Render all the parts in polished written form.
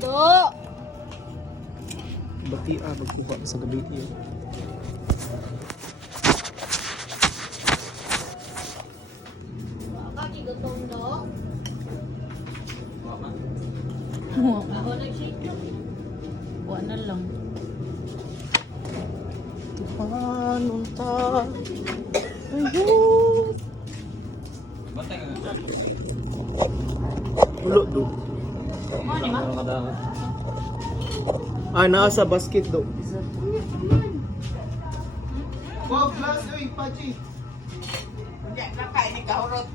Do. Bati magkuha sa gabi yun. Kaki gutom do. Ako nag-shake lang. Wala lang. Tuhanunta. Ayun. Ulo do. Naa sa basket do. Wow, glass oy, pachi. Hindi na kain ni kahurot.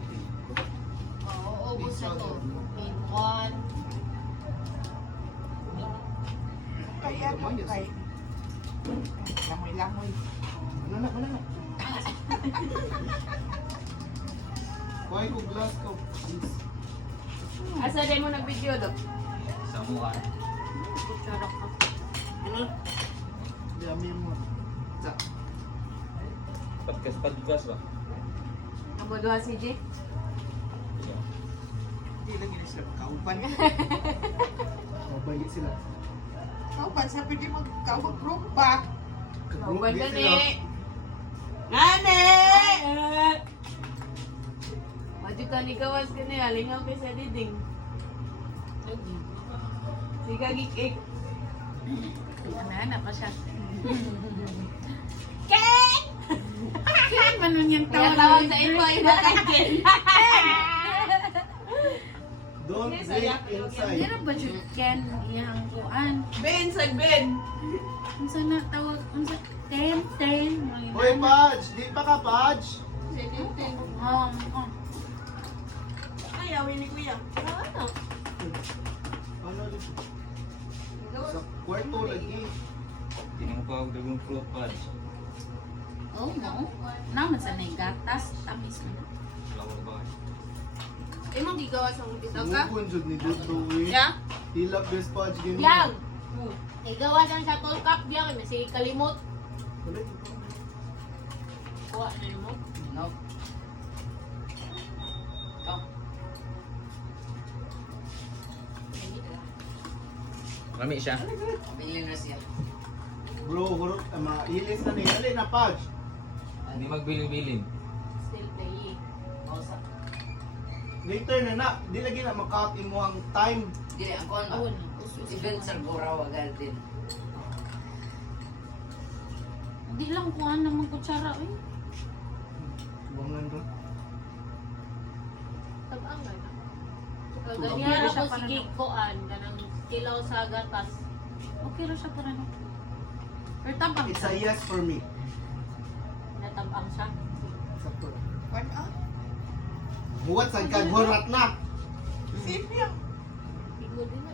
Oo, ubos na to. In one. Kaya mo kay. Lamoy-lamoy. Mana. Kuhay ko glass ko. Asa din mo nag-video do? Sa mukha. Kutsara ka. Ano? Dami mo. Sa. Podcast ba? Amo duha si J. Hindi lang yun sila kauban. Mabalik sila. Kauban, sabi di magkawag-group ba? Kauban Di ka sila. ni. Nane! Maju ka ni kawas ka ni alingaw kay sa diding. Siga gikik. Ana pa siya. Ken! Kaya man nun yung Kaya tawag tawag sa ito ay bakit Ken? Don't break inside. Dira ba jud Ken iyang kuan? Ben, sag Ben! Unsa na tawag unsa ten. Hoy, Pudge! Di pa ka, Pudge? Oh. Ay, awin ni Kuya. Ano? Ano dito? Sa kwarto lagi. Tinang pa ako dagong fruit punch. Oh, no. Naman sa may gatas, tamis na. Flower ba? Imong gigawa sa umpisa ka? Sumukon jud ni Dudu eh. Ya? Hilap best Pudge gini. Yang. Igawa lang sa tall cup yang may kalimot. Ulit. Kuha na mo. No. Lami siya. Bilhin na siya. Bro, hurot, mailis na ni. Dali na, Pudge. Hindi magbilin-bilin. Still playing. Later na. Di lagi na makaut mo ang time. Dili, ang kon ba? Awon. Event sa Buraw, Garden. Di lang kuan na magkutsara eh. Buwangan ro. Tabang ba na? Tabang. Ganyan Siya ako para sige koan kanang kilaw sa gatas. Okay ra siya para no. Pero tabang. It's a yes for me. Natabang siya. Sakto. Kon ah? Buwat sa kaghurat na. Safe yan. Igo din na.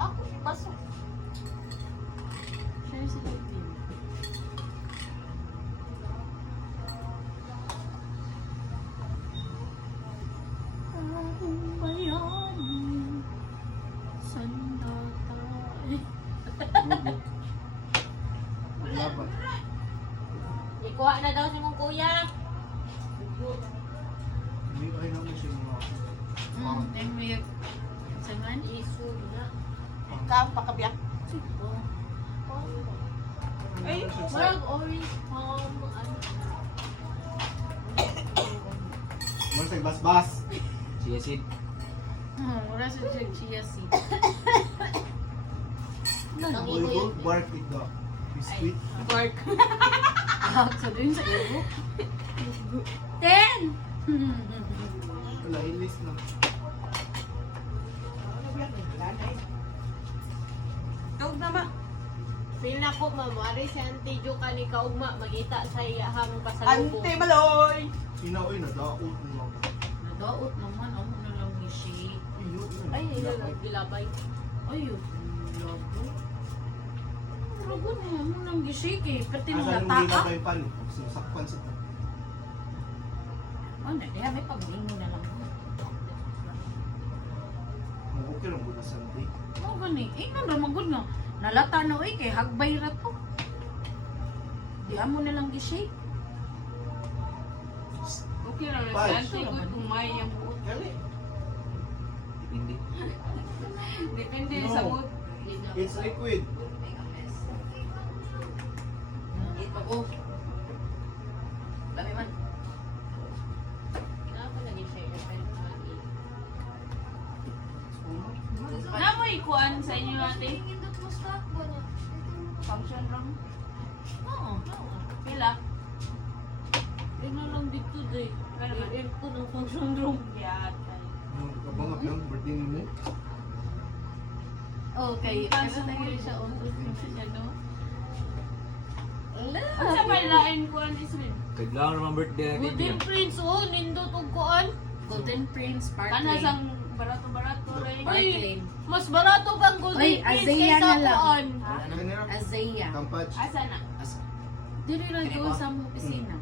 Ako pasok. Share sila din. Wala ba? Ikuha na daw si mong kuya. Hindi ay naman siya mga. Then we sangan Isu na. Ikaw, pakabiyak. Ay, marag orange palm. Ano? Mo sa bas-bas. Siya seed. wala sa chia seed. Ang Boy, iko don't bark with the biscuit. bark. Sa din sa iyo. 10. Wala, ilis na. Tawag na ma. Feel na ko mamari si Auntie Jo ka ni kaugma magita sa iyahang pasalubong. Ante Maloy! Sinaoy na daot mo. Nadaot naman ako na lang ni shake. Ay, ilabay. Ayun. Labo. Rago na mo nang gishake eh. Pati nung Asa nung lata. nilagay pa ni? Susakpan sa ta. Oh, na diha may paglingo na lang. Okay lang muna Sunday. Oh, gani. Eh, nang ramagod nga. Nalata na oy kay hagbay ra to. Di amo na lang gishake. Okay lang, Pudge. Auntie ko kumay yung buot. Kali. Hindi. Depende No. sa mood It's liquid. Ako. Dami man. Nakalagay siya yung Namoy kuan sa inyo ate? Function room? Oo. Pila? Ino lang dito day. Kaya naman. AM ko ng function room. Yata. Kabangap lang, birthday mo. Okay. Ano tayo siya on siya no? Ang sa palain kuan is rin. Kailangan naman birthday natin Golden yun. Prince oh, nindot og kuan. Golden Prince Park Kana Lane. sang barato-barato rin. Ay, mas barato bang Golden Oy, Prince Azea kaysa na lang. kuan. Ha? Kanina, Azea. kampaj. Asa na? Dili ra Kini doon ba? sa among opisina.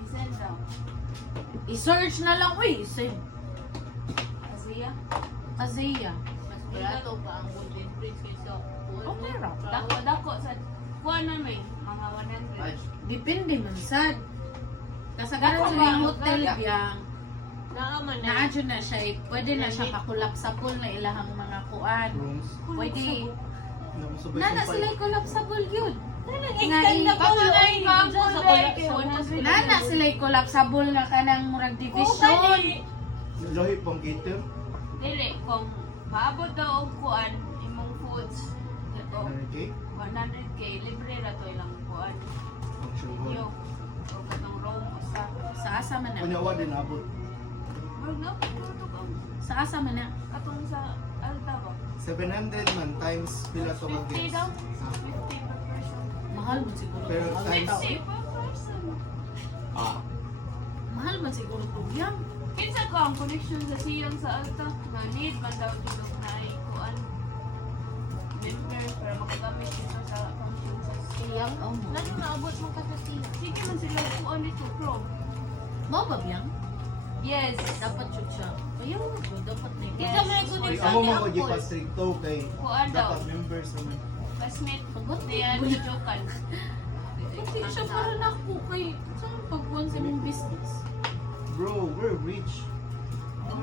Isend daw. I-search na lang uy, send. Azea? Azea. Mas barato pa ang Golden Prince kaysa kuan. Okay ra. Dako sa kuan na may mga 100. Depende man sad. Kasagaran Dako sa ba? yung hotel Dako. biyang Naaman na. naadyo na siya, pwede na siya makulapsable na ilahang mga kuan. Rooms. Pwede. Nakusabay Nana sa sila collapsible yun. Extend na ko na kayo kampol dahil kay 100. Nana sila collapsable nga kanang murag division. Lahi pang cater. Dili, kung maabot daw og kuan, imong foods, ito, Okay. 100k, libre ra to ilang kuan. Function hall. Yo, o katong room usa. Sa asa man na? Kunyawa din abot. Murag na, tuto ka. Sa asa man na? Katong sa alta ba? 700 man times pila to ka 50 guests. daw? 50 per person. Mahal man siguro. Pero Mahal times- tao. 50 per person. Ah, Mahal man siguro to biyang. Kinsa ko ang connection sa siyang sa alta? Na need man daw dito na ay kuan. Member para makagamit dito sa function sa Siyang? Oh, Lalo naabot mo ka sa siyang. sige man sila kuan dito, pro. Mo ba biyang? Yes. Dapat yun siya. Ayaw ko, dapat na yun. Yes. Kita may Ay, connection amo ni mo ko di Apple. pa stricto kay Kuan daw. dapat members naman. Classmate. Pagod Diyan, na jokan. Hindi siya para na ako kay saan pagbuwan sa mong business. Bro, we're rich.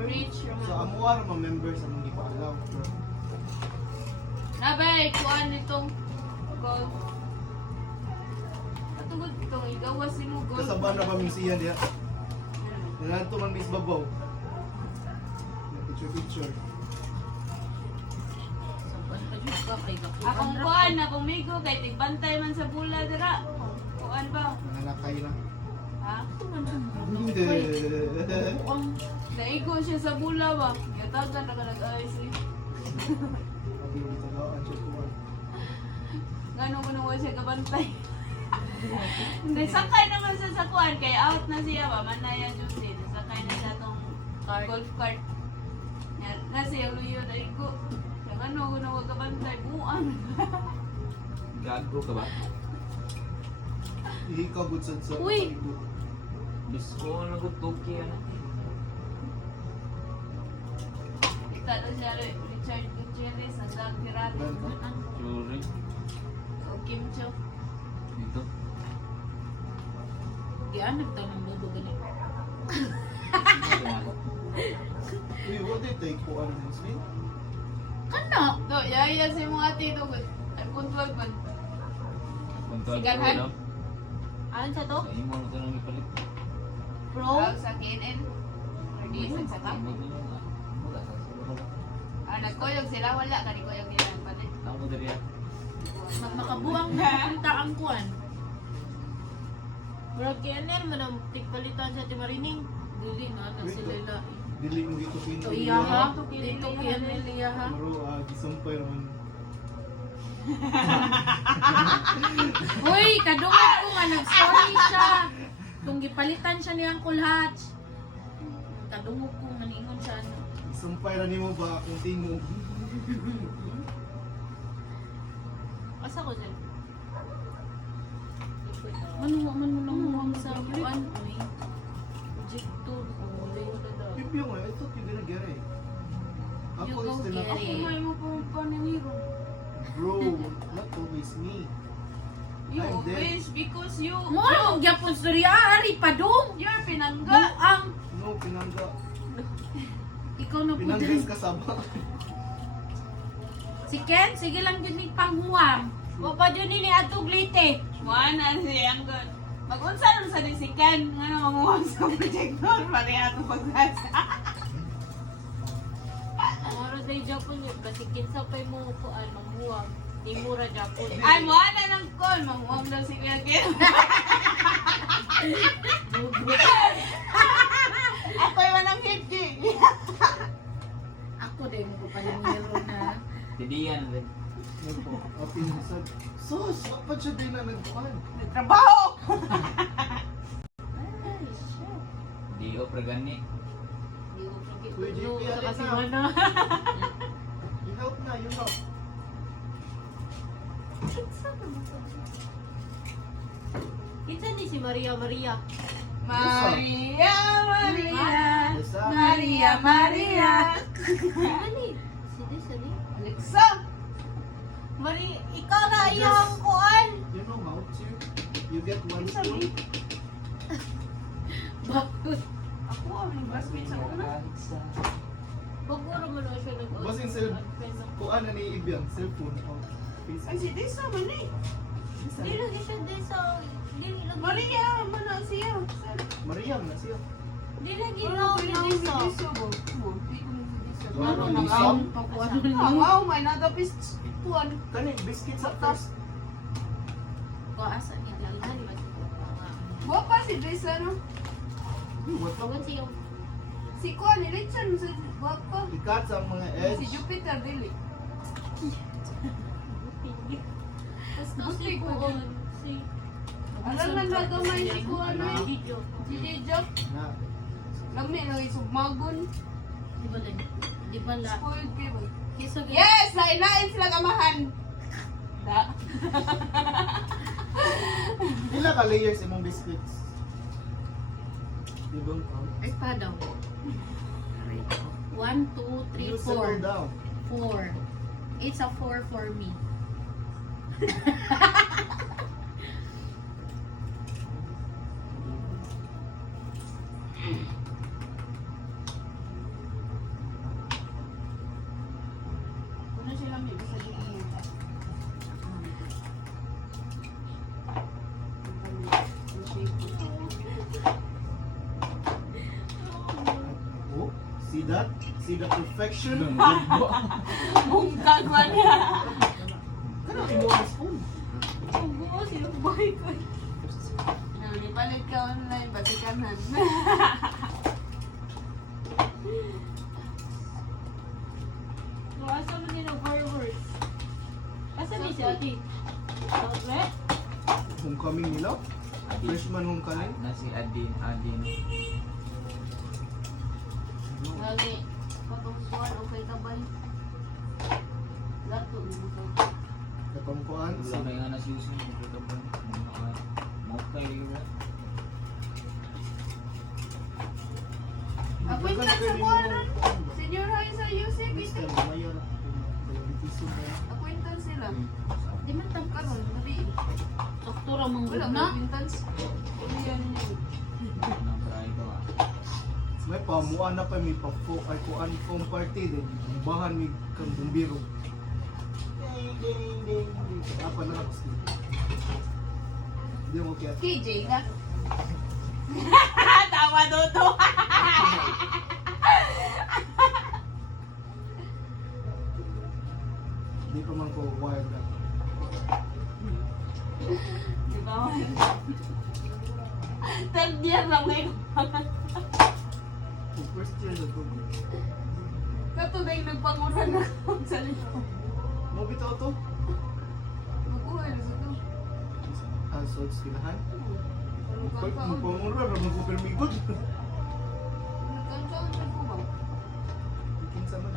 Rich, So Roman. amo ara mga members ang hindi pa allow. Bro. Nabay, kuan nitong gold. Katugod itong igawas mo gold. Kasaba na ba siya diha? Nanto man mis babaw. Picture. Saban pa dyan ka kay kapuan. Akong kuan, akong migo, kay tigbantay man sa bula dira. Kuan ba? Nanakay na. Ha? Hindi. Ang Naigo siya sa bula ba? Yatagan na ka nag-ayos eh. Sabi mo tagaan siya kuwan. Gano'n mo naman siya kabantay. Hindi, sakay naman siya sa kuan, kay out na siya ba? Manaya duty. Sakay na siya tong card. golf cart. Nasa yung luyo na igo. Yung ano, kung huwag kabantay, buwan. gago ka ba? Ihikaw gud sa Uy! Bisko na ko tuki ano. Kita na siya Richard Gutierrez, ang Dag Hirado. Sorry. O Kim Cho. Dito. Di anak daw ng bobo ganit. Uy, what did they kuwan ng Muslim? Kana? No, yaya sa mga ate ito. Ang control man. Kontrol Sigahan. ko lang. Ano sa to? Sa imo na ito nang ipalit. Pro? Tawag sa KNN. Or di sa saka. Imo to lang. Wala sa siguro. Nagkoyog sila, wala. Kanikoyog nila ang palit. Ako mo diri. Makabuang na punta ang kuan. Murag KNR man ang tigpalitan sa Timarining. Dili na na sila ila. Dili mo gito Ito pinto. iya ha? Dito, Dito KNR KNR iya ha? Maro gisumpay naman. Uy, kadungog ko nga nag-story siya. Kung gipalitan siya ni Uncle Hatch. Kadungog ko nga ningon siya. ano. Gisumpay ra nimo ba akong tingog? Asa ko dyan? Manuwa man mo nang huwag sa kuan. Uy, projector. Uy, Pipiyo nga, I thought you gonna get it. Ako You is go the get Ako it. may mo po paniniro. Bro, not always me. You I'm dead. wish because you... Mo ang gyapon storya ari pa dong. You're pinangga. Ang No, pinangga. ikaw na po Pinanggas din. kasaba. Si Ken, sige lang yun ni panghuwam. Wa pa dyan ni atog lite. Mana siya ang good. Mag-unsa lang sa disikan. Nga manguwag sa projector. Pareha itong pagsasa. Moro sa Japon yun. Kasi kinsa pa'y mo kuan mamuwag. Di mura Japon. Ay, mana ng call. Manguwag daw si Kuya Ken. Ako'y walang hindi. Ako din mo ko palimiro na. Tidiyan rin. Pinasad. Sus, pa siya din na nagkuhan. Trabaho! Ay, shit. Di o pragani. Kuya JP, alin Kasi na. mana. You help na, you help. Kinsa ni si Maria Maria. Maria, Maria. Yes, ah. Maria, Maria. Ani? Si Desani. Alexa. Mari, ikaw na iyang kuan. You know how to. You get one Sabi. spoon. Bakit? Ako ang classmate sa una. Paguro mo na siya nag Basin kuan na ni Ibiang cellphone. Oh, Ay, Facebook. si Disa man eh. Di lagi siya din sa... Di lagi... Maria, mana siya. Mariam na siya. Di lagi Ano na ko ni na Disa. ang Disa ba? Di ko na Disa. Wala Ano na na Lisa? kaon pa ko ano Ah, niyo? wow, may nadapis tuan. Kani, biscuit sa first. Ko asa ni Lalani ba? Guwapa si Disa, no? What Kawan siya. Si Kuan, ni Richard, sa guwapa. Ikat sa mga Si edge. Jupiter, dili. Basta Buti si ko. Kuan. Si... Alam na nagamay si Kuan, Ano? no? Video. Si Jejok. Na. Lami na isugmagon. Di ba din? Di ba la? Spoiled kayo ba? Kisa Yes! Lain-lain sila kamahan. Da. Pila ka layers imong biscuits? You don't count. Ay pa daw. 1, 2, 3, You simmer 4. down. 4. It's a 4 for me. Ano sila may isa dito nito? Oh, see that? See the perfection? Bungkag man niya. Kana imo ang spoon. Buo sila buhay ko. Ipalit ka online, basikanan. Asa mo din ang fireworks? Asa ni si Ate? Outlet? Homecoming nila? Freshman homecoming? Na si Adin. Lagi, patungsuan, okay ka ba? Lato, mo Katungkuan. Wala may nga nasusun. Mokay ba? Appointment sa buwanan. Senior high sa UC, Mr. bitin. Mayor. Diabetes na. Appointment sila. Di man tam Karon, gabi. doktora mong Wala, na. appointments. Ano yan yun? Nang try ko ah. May pamuan na pa may pa-fo ay kuan kong party din. Bahan mi kang bumbiro. Ding ding ding ding. Apa na ako sila. Di mo kaya. KJ ka? Tawa dodo. Di pa man ko wild na. Di ba? Third year lang ngayon. Kung first year na to. Katubig nagpanguran na ako sa lito. Mo bitaw to? Mag-uhay na sa to. So skilahan. Pag Nagkansaon. pangura ra mo ko permigod. Nagkansaon sa ko ba? Kinsa man.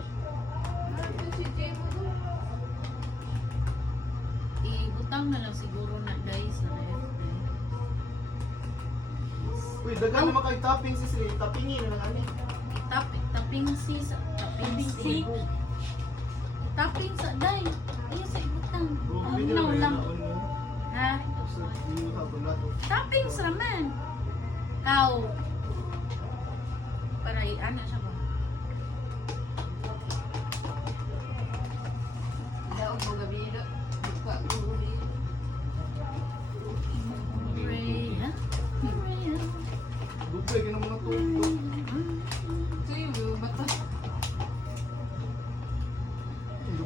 Ano si Jay mo to? Ibutang na lang siguro na dahil sa ref. Uy, dagan naman kay topping si Sri. Toppingin na lang ani. Tapping si sa tapping si. Tapping sa dai. Ay sa ibutang. Bro, Ang video naw na lang. yun mo. Ha? So, you have a lot of Tapping sa man. Kau. Para ana siya ba? Ang mga gabido. Pag-uri. Rhea. Rhea. Dugay ka ng mga tulog. So yung bata.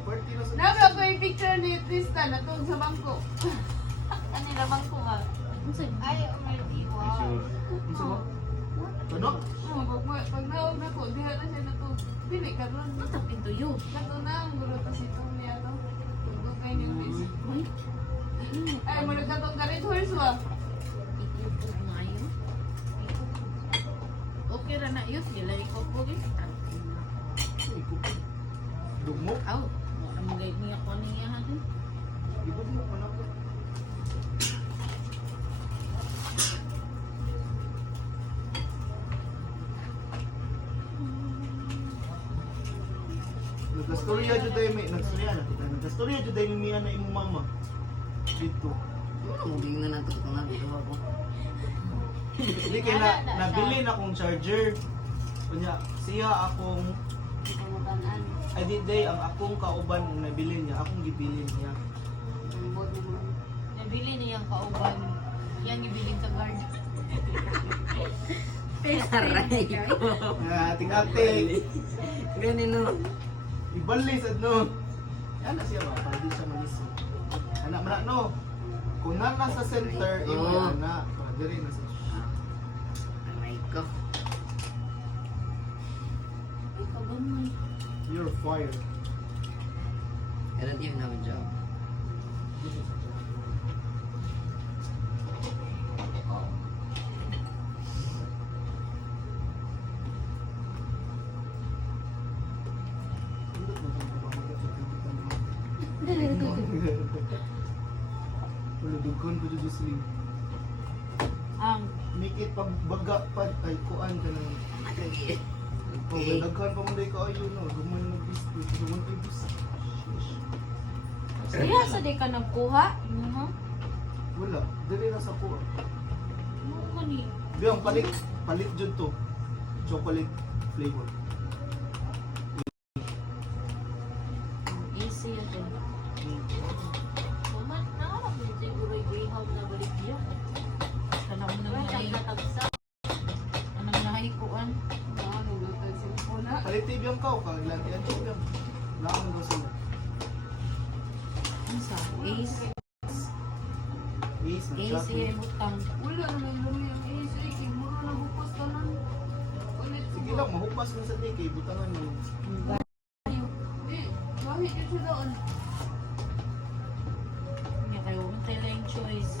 Party na sa... Nabla ko yung picture ni Tristan na tungkol sa bangko. Kanila bangko ba? Ay, may diwa. Unsa ba? Ano? Pag naog na ko, diha na siya natug. Pili ka ron. Matapin to you. Nato na ang gulo to si Tom niya to. Tugod kayo niyong miss. Ay, mo nagkatong garit horse ba? Ikupog ngayon. Okay ra na yun. Gilay ko po. Dugmo? Aw. Ang mga niya ko niya ha. Ibog mo pa na po. Nagkastorya jud day may nagstorya na kita. Nagkastorya jud day ni Mia na imong mama. Dito. Tubig na nato kung nabito ako. Hindi kay na nabili na akong charger. Kunya siya akong Pangutanan. ay di day ang akong kauban nabili niya, akong gibilin niya. Ang bot naman. Nabili niyang kauban. Yang ibilin sa guard. Aray ko. Ating-ating. Ganun no. Ibalis at no. Ana siya ba? Para di siya maniso. Anak man no. Kung na sa center, imo Oo. na. Para diri na sa. Aray ko. Ay, kagamay. You're fired. I don't even have a job. Wala dughan ko jud slim. Ang Make it pag baga pag ay kuan ka nang. Okay. Oh, Okay. daghan pa man day kaayo no. Guman na biscuit, guman kay biscuit. siya sa di ka nagkuha. Mhm. Wala, dili na sa kuha. Ano man ni? Biyang palit jud to. Chocolate flavor. Easy yun. Kuman, nakalap mo siguro yung greyhound na balik niya. Kanang Wala nang siyang natagsa. Anang nahikuan. Ano na tayo sa puna? Palit biyang kao kag lantian jud biyang. Laang go sila. Ano sa? Ace. Ace na Ace chocolate. yung butang. Wala naman lumi ang isay. Kimuro na bukas ka lang. Ulit Sige lang, mahupas na sa day kay butangan mo. Di, bakit yun siya doon? Hindi kayo untay lang yung choice.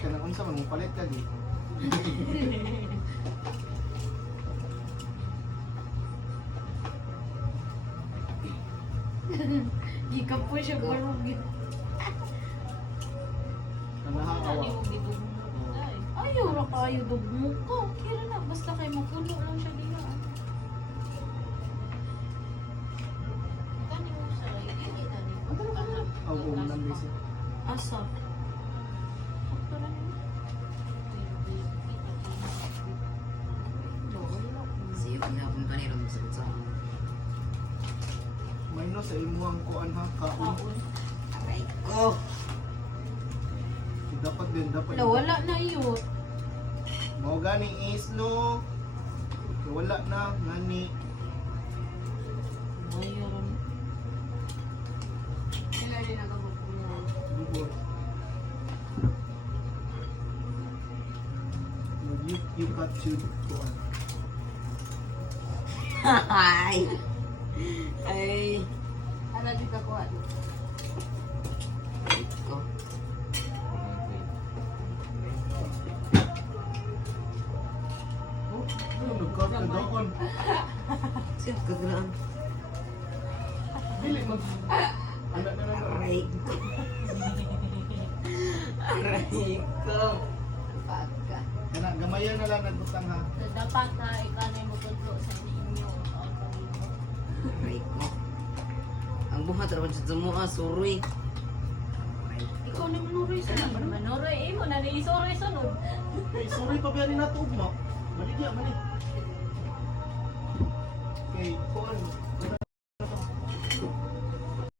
Kanang unsa man mo palit ka di. Gika po siya barog. Kanahawa. Ano yung gidugmo? Ay. Ayaw ra kayo dugmo ko. Kira na. Basta kayo mapuno lang siya diha. Kani mo sa hindi na ni. Aw, umunan bisi. Asa? Sakto lang yun. Sige, pag napong kaniro mo sa kutsama. May no sa imuhang kuan ha, kaon. Aray ko. Dapat din, dapat. Wala na yun. Mao ganing is no. Wala na ngani. Mayroon. Sila rin nagabot-bot. Dugo. You got to kuan. Ay. Ay. Ano di ka kuha? Aray ko. Oh, nagkakadaon. Siya, kagalaan. Dili mag anak na lang. Aray ko. Aray ko. Pagka. Kana gamayan na lang nagbutang ha. So, dapat na ikanay mo tudlo sa inyo. Aray ko. Ang buhat raw sa mga suroy. Aray ko. Ikaw na manuroy sa naman. Manoroy, mo na ni isoroy sunod. Hey, sorry pa biyanin nato ugma. Maligya man eh. Okay, kuan.